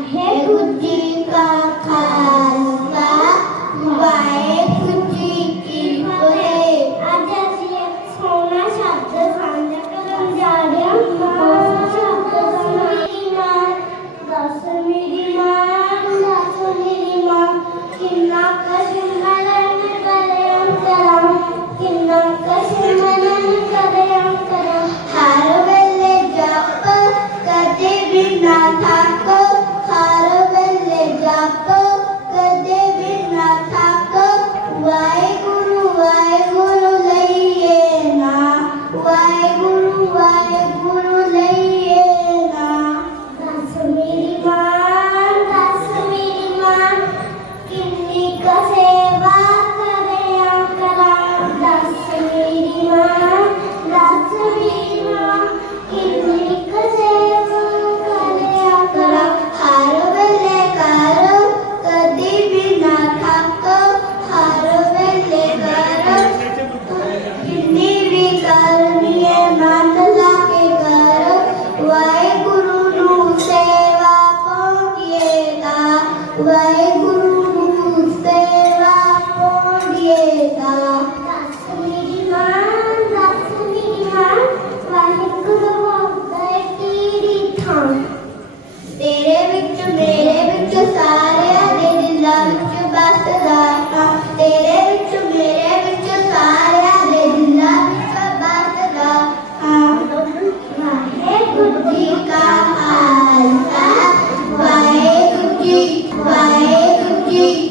हे बुद्धी का खान ਵਾਹਿਗੁਰੂ ਸੇਵਾ ਕੋੜੀਏ ਦਾ ਦਸ ਮੇਰੀ ਮਾਂ ਦਸ ਮੇਰੀ ਮਾਂ ਵਾਹਿਗੁਰੂ ਹੋਵੇ ਤੇਰੀ ਥਾਂ ਤੇਰੇ ਵਿੱਚ ਮੇਰੇ ਵਿੱਚ ਸਾਰਾ và Ê Kim Chi.